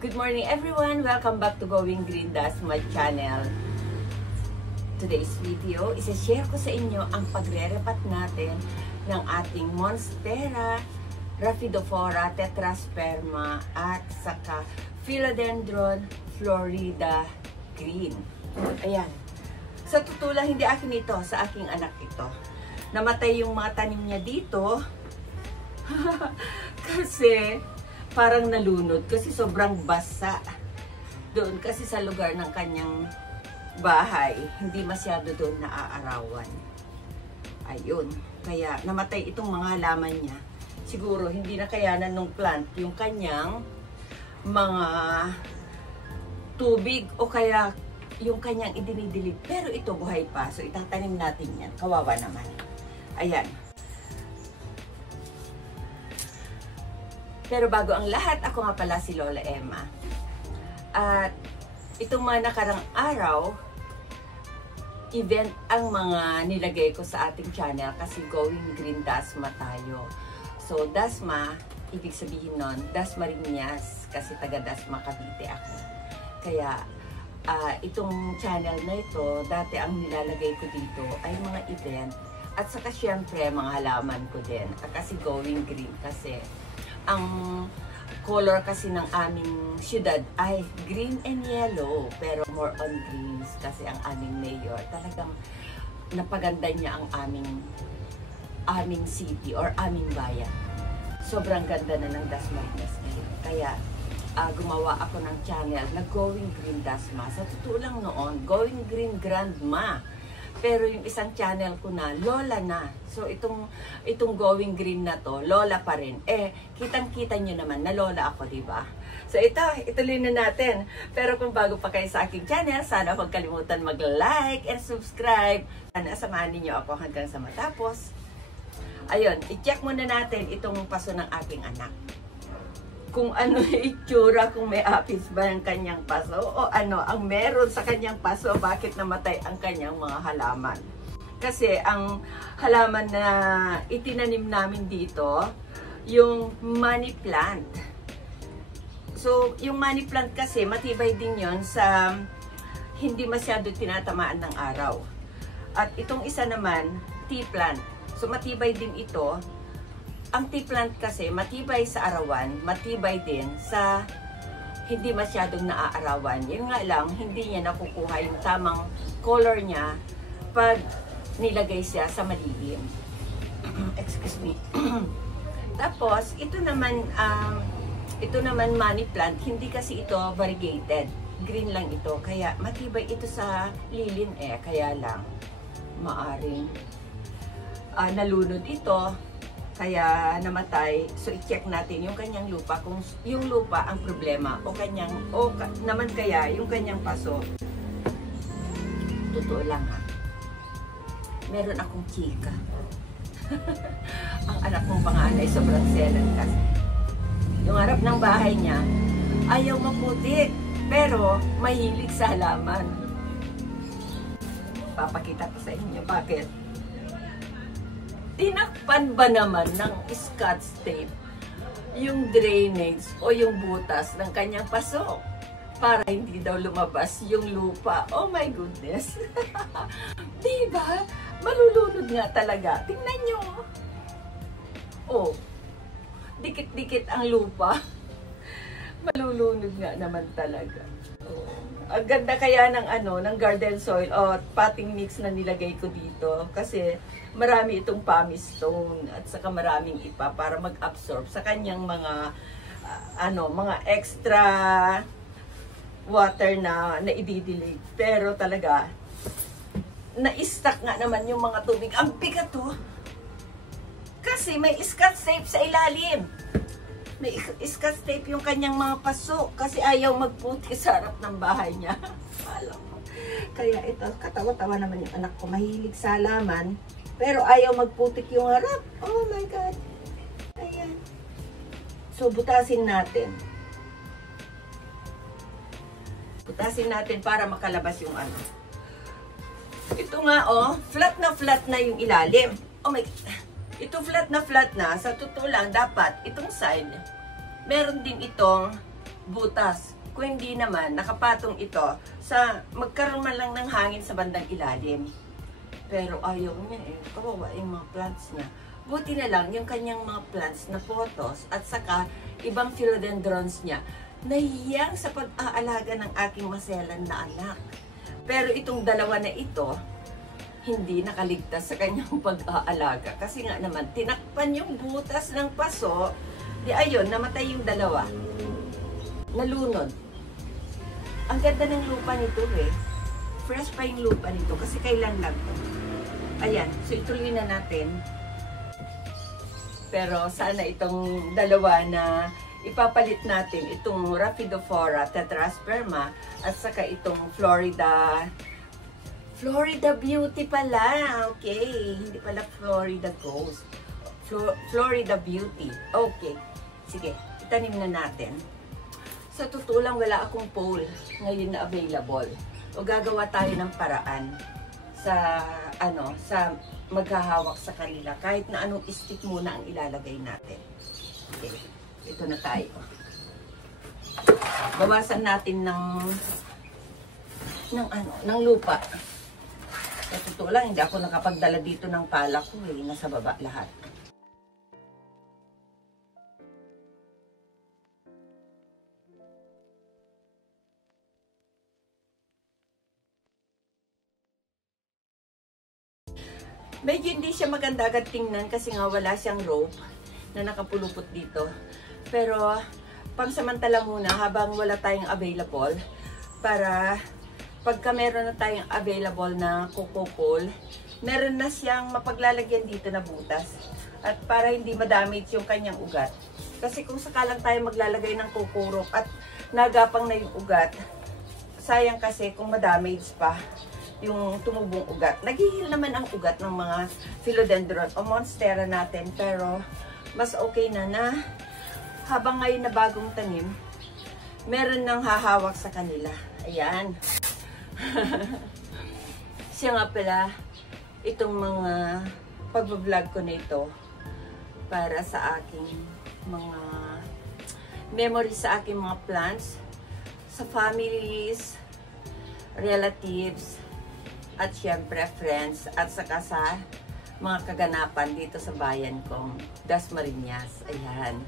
Good morning everyone! Welcome back to Going Green, that's my channel. Today's video, isa-share ko sa inyo ang pagre-repat natin ng ating Monstera Rhaphidophora Tetrasperma at saka Philodendron Florida Green. Ayan. Sa totoo lang, hindi akin ito, sa aking anak ito. Namatay yung mga tanim niya dito kasi parang nalunod kasi sobrang basa. Doon kasi sa lugar ng kanyang bahay, hindi masyado doon naaarawan. Ayun. Kaya namatay itong mga halaman niya. Siguro hindi na kayanan ng plant yung kanyang mga tubig o kaya yung kanyang idinidilig. Pero ito buhay pa. So itatanim natin yan. Kawawa naman. Ayan. Pero bago ang lahat, ako nga pala si Lola Emma. At itong mga nakarang araw, event ang mga nilagay ko sa ating channel kasi Going Green Dasma tayo. So Dasma, ibig sabihin nun, Dasmariñas, kasi taga Dasma Cavite ako. Kaya itong channel na ito, dati ang nilalagay ko dito ay mga event. At saka syempre mga halaman ko din. Kasi Going Green kasi ang color kasi ng aming syudad ay green and yellow, pero more on greens kasi ang aming mayor talagang napaganda niya ang aming city or aming bayan. Sobrang ganda na ng Dasmariñas ngayon. Kaya gumawa ako ng channel na Going Green Dasma. Sa totoo lang noon, Going Green Grandma. Pero yung isang channel ko na, Lola na. So, itong Going Green na to, Lola pa rin. Kitang-kita nyo naman na Lola ako, diba? So, ituloy na natin. Pero kung bago pa kayo sa aking channel, sana huwag kalimutan mag-like and subscribe. Sana samahan ninyo ako hanggang sa matapos. Ayun, i-check muna natin itong paso ng aking anak. Kung ano yung itsura, kung may apis ba ang kanyang paso o ano ang meron sa kanyang paso, bakit namatay ang kanyang mga halaman. Kasi ang halaman na itinanim namin dito, yung money plant. So, yung money plant kasi matibay din yon sa hindi masyado tinatamaan ng araw. At itong isa naman, tea plant. So, matibay din ito. Ang tea plant kasi matibay sa arawan, matibay din sa hindi masyadong naaarawan. Yun nga lang, hindi niya nakukuha yung tamang color niya pag nilagay siya sa malilim. Excuse me. Tapos, ito naman money plant, hindi kasi ito variegated. Green lang ito, kaya matibay ito sa lilim kaya lang maaring nalunod ito. Kaya namatay. So i-check natin yung kanyang lupa kung yung lupa ang problema o naman kaya yung kanyang paso. Totoo lang ha. Meron akong chika. Ang anak mong panganay sobrang selan kasi. Yung harap ng bahay niya ayaw maputik pero mahilig sa halaman. Papakita ko sa inyo bakit. Tinakpan ba naman ng Scotch tape yung drainage o yung butas ng kanyang paso para hindi daw lumabas yung lupa? Oh my goodness! Diba? Malulunod nga talaga. Tingnan nyo. Oh, dikit-dikit ang lupa. Malulunod nga naman talaga. Oh. Ang ganda kaya ng garden soil o potting mix na nilagay ko dito kasi marami itong pumice stone at saka maraming ipa para mag-absorb sa kanyang mga mga extra water na ididilig. Pero talaga na-stuck nga naman yung mga tubig. Ang bigat to. Kasi may Scotch tape sa ilalim. May Scotch tape yung kanyang mga paso kasi ayaw magputi sa harap ng bahay niya. Alam mo. Kaya ito, katawa-tawa naman yung anak ko. Mahilig sa halaman, pero ayaw magputik yung harap. Oh my God. Ayan. So, butasin natin. Butasin natin para makalabas yung ano. Ito nga, oh, flat na yung ilalim. Oh my God. Ito flat na, sa totoo lang, dapat itong side, meron din itong butas. Kung hindi naman, nakapatong ito sa magkaroon man lang ng hangin sa bandang ilalim. Pero ayaw niya eh. Kawawa yung mga plants niya. Buti na lang yung kanyang mga plants na photos at saka ibang philodendrons niya nahiyang sa pag-aalaga ng aking maselan na anak. Pero itong dalawa na ito, hindi nakaligtas sa kanyang pag-aalaga. Kasi nga naman, tinakpan yung butas ng paso, di ayun, namatay yung dalawa. Nalunod. Ang ganda ng lupa nito eh. Fresh pa yung lupa nito kasi kailan lang to. Ayan, so ituloy na natin. Pero sana itong dalawa na ipapalit natin, itong Rhaphidophora tetrasperma at saka itong Florida Beauty pala. Okay, hindi pala Florida Ghost. Florida Beauty. Okay, sige, itanim na natin. Sa totoo lang, wala akong pole ngayon na available. O gagawa tayo ng paraan sa sa maghahawak sa kanila. Kahit na anong stick muna ang ilalagay natin. Okay, ito na tayo. Bawasan natin ng lupa. Sa totoo lang, hindi ako nakapagdala dito ng pala ko eh. Nasa baba lahat. Medyo hindi siya maganda agad tingnan kasi nga wala siyang rope na nakapulupot dito. Pero pangsamantala muna habang wala tayong available para pagka meron na tayong available na coco coal, meron na siyang mapaglalagyan dito na butas. At para hindi ma-damage yung kanyang ugat. Kasi kung sakalang tayo maglalagay ng coco rope at nagapang na yung ugat, sayang kasi kung ma-damage pa yung tumubong ugat. Naghihil naman ang ugat ng mga philodendron o monstera natin. Pero mas okay na habang ngayon na bagong tanim, meron nang hahawak sa kanila. Ayan. Siya nga pala, itong mga pag-vlog ko na ito para sa aking mga memories sa aking mga plants, sa families, relatives, at syempre friends, at saka sa mga kaganapan dito sa bayan kong Dasmariñas. Ayan.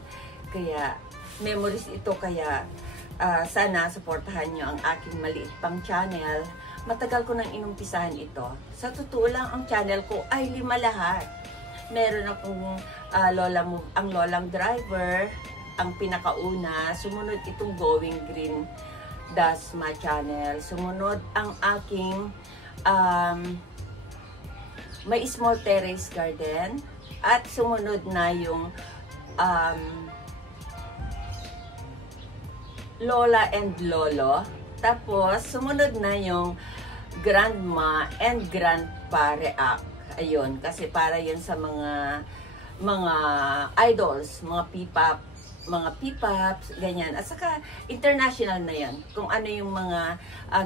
Kaya, memories ito. Kaya, sana supportahan nyo ang aking maliit pang channel. Matagal ko nang inumpisahan ito. Sa totoo lang, ang channel ko ay 5 lahat. Meron akong ang Lolang Driver, ang pinakauna. Sumunod itong Going Green Dasma channel. Sumunod ang aking may small terrace garden. At sumunod na yung Lola and Lolo. Tapos, sumunod na yung Grandma and Grandpa React. Ayun, kasi para yun sa mga idols, mga P-pops, ganyan. At saka, international na yan. Kung ano yung mga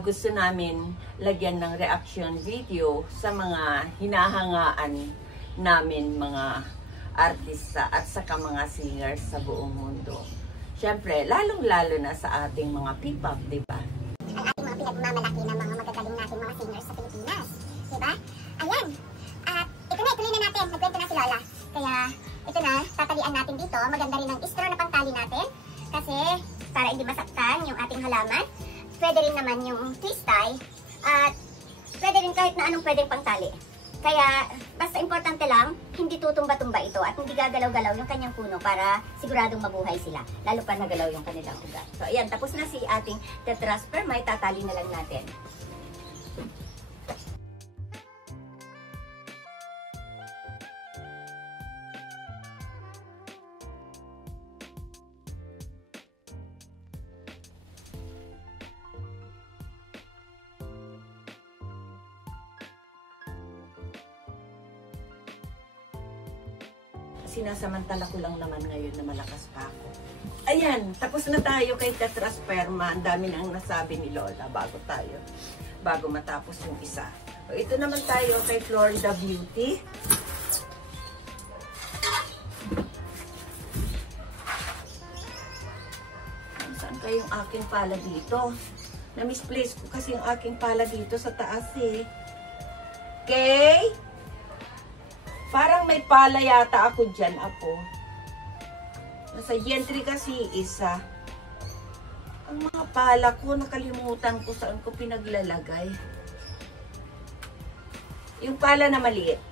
gusto namin lagyan ng reaction video sa mga hinahangaan namin mga artista at saka mga singers sa buong mundo. Siyempre, lalong-lalo na sa ating mga P-pop, di ba? Ang ating mga pinagmamalaki na mga magagaling nating mga singers sa Pilipinas. Di ba? Ayan. At ito na, ituloy na natin. Nagkwento na si Lola. Kaya, ito na, tatalian natin dito. Maganda rin ang straw na pangtali natin. Kasi, para hindi masaktan yung ating halaman. Pwede rin naman yung twist tie. At, pwede rin kahit na anong pwedeng pangtali. Kaya, basta importante lang, hindi tutumba-tumba ito at hindi gagalaw-galaw yung kanyang puno para siguradong mabuhay sila. Lalo pa nagalaw yung kanilang ugat. So, ayan, tapos na si ating tetrasperma, itatali na lang natin. Sinasamantala ko lang naman ngayon na malakas pa ako. Ayan, tapos na tayo kay tetrasperma. Ang dami nang nasabi ni Lola bago matapos yung isa. O, ito naman tayo kay Florida Beauty. Saan kayong aking pala dito? Na-misplace ko kasi yung aking pala dito sa taas eh. Okay? Parang may pala yata ako dyan, apo. Nasa gentry kasi isa. Ang mga pala ko, nakalimutan ko saan ko pinaglalagay. Yung pala na maliit.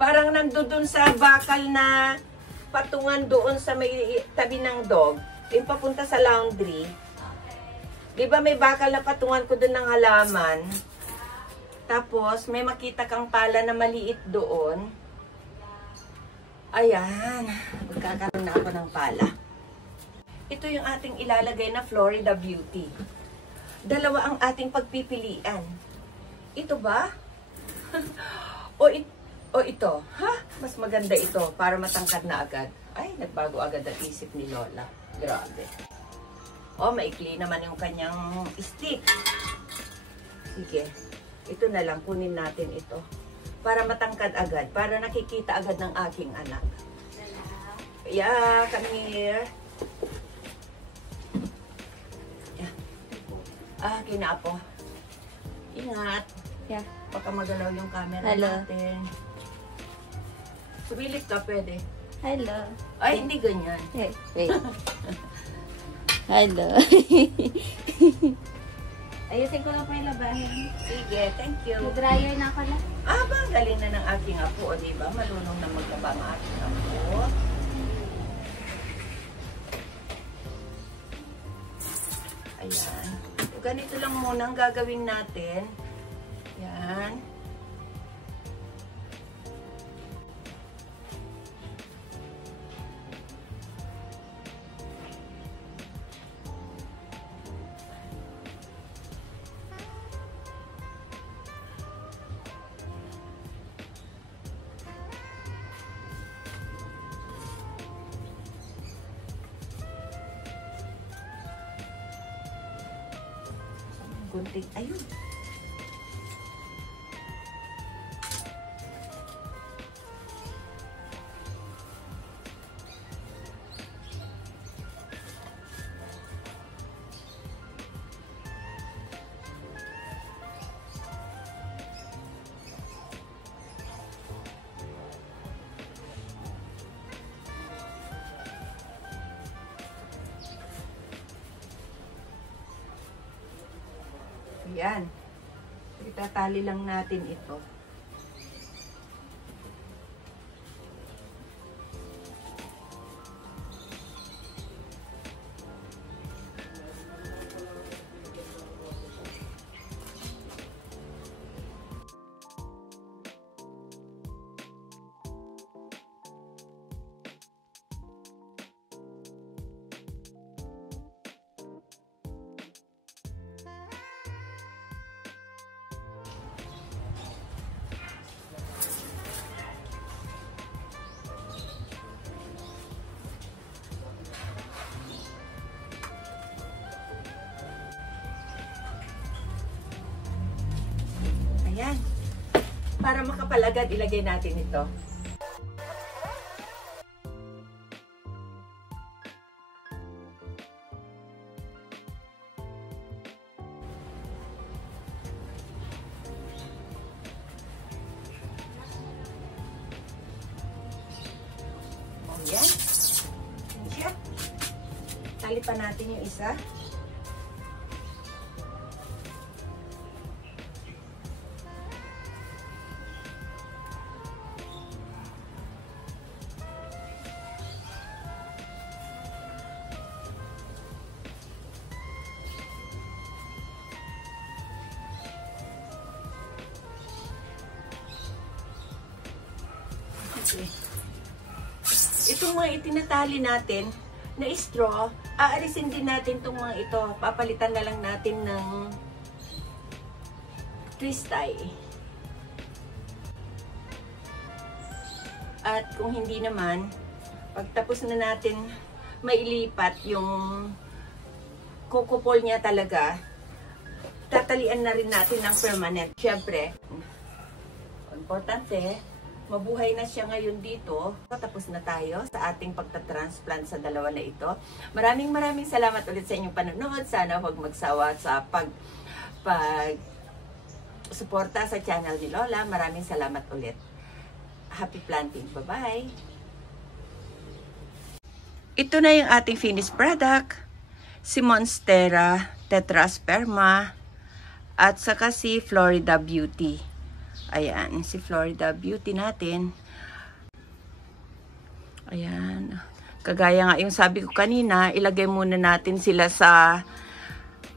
Parang nandoon sa bakal na patungan doon sa may tabi ng dog. Yung papunta sa laundry. Di ba may bakal na patungan ko doon ng halaman? Tapos may makita kang pala na maliit doon. Ayan. Magkakaroon na ako ng pala. Ito yung ating ilalagay na Florida Beauty. Dalawa ang ating pagpipilian. Ito ba? O ito, ha? Mas maganda ito para matangkad na agad. Ay, nagbago agad ang isip ni Lola. Grabe. O, maikli naman yung kanyang stick. Sige, ito na lang. Kunin natin ito. Para matangkad agad. Para nakikita agad ng aking anak. Yeah, come here. Yeah. Ah, kinapo. Ingat. Yeah. Baka magalaw yung camera Hello. natin. Sumilip ka, pwede. Hello. Ay, hindi ganyan. Hey, wait. Hello. Ayusin ko lang po yung labahin. Sige, thank you. Mag-dryer na ako lang. Ah, ba, galing na ng aking apo, o diba? Malunong na magkaba ang aking apo. Ayan. So, ganito lang muna ang gagawin natin. Yan. Gunting. Ayun. Yan. Itatali lang natin ito. Ayan. Para makapalagad, ilagay natin ito. Ayan. Ayan. Talipan natin yung isa. Okay. Itong mga itinatali natin na straw, aalisin din natin itong mga ito. Papalitan na lang natin ng twist tie. At kung hindi naman, pagtapos na natin mailipat yung kukupol niya talaga, tatalian na rin natin ng permanent. Siyempre, importante, mabuhay na siya ngayon dito. Tapos na tayo sa ating pagtatransplant sa dalawa na ito. Maraming salamat ulit sa inyong panonood. Sana huwag magsawa sa suporta sa channel ni Lola. Maraming salamat ulit. Happy planting. Bye-bye! Ito na yung ating finished product. Si Monstera Tetrasperma at saka si Florida Beauty. Ayan, si Florida Beauty natin. Ayan. Kagaya nga yung sabi ko kanina, ilagay muna natin sila sa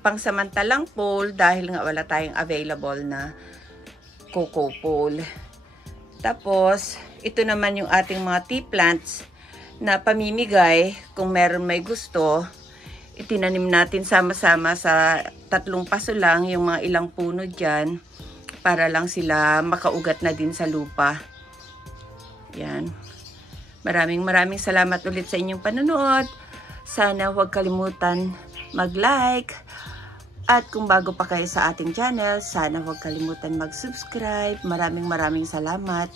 pangsamantalang pole dahil nga wala tayong available na cocoa pole. Tapos, ito naman yung ating mga tea plants na pamimigay. Kung meron may gusto, itinanim natin sama-sama sa 3 paso lang yung mga ilang puno dyan para lang sila makaugat na din sa lupa. Yan. Maraming salamat ulit sa inyong panonood. Sana huwag kalimutan mag-like. At kung bago pa kayo sa ating channel, sana huwag kalimutan mag-subscribe. Maraming salamat.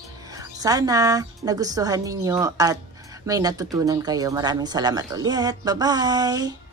Sana nagustuhan ninyo at may natutunan kayo. Maraming salamat ulit. Bye-bye!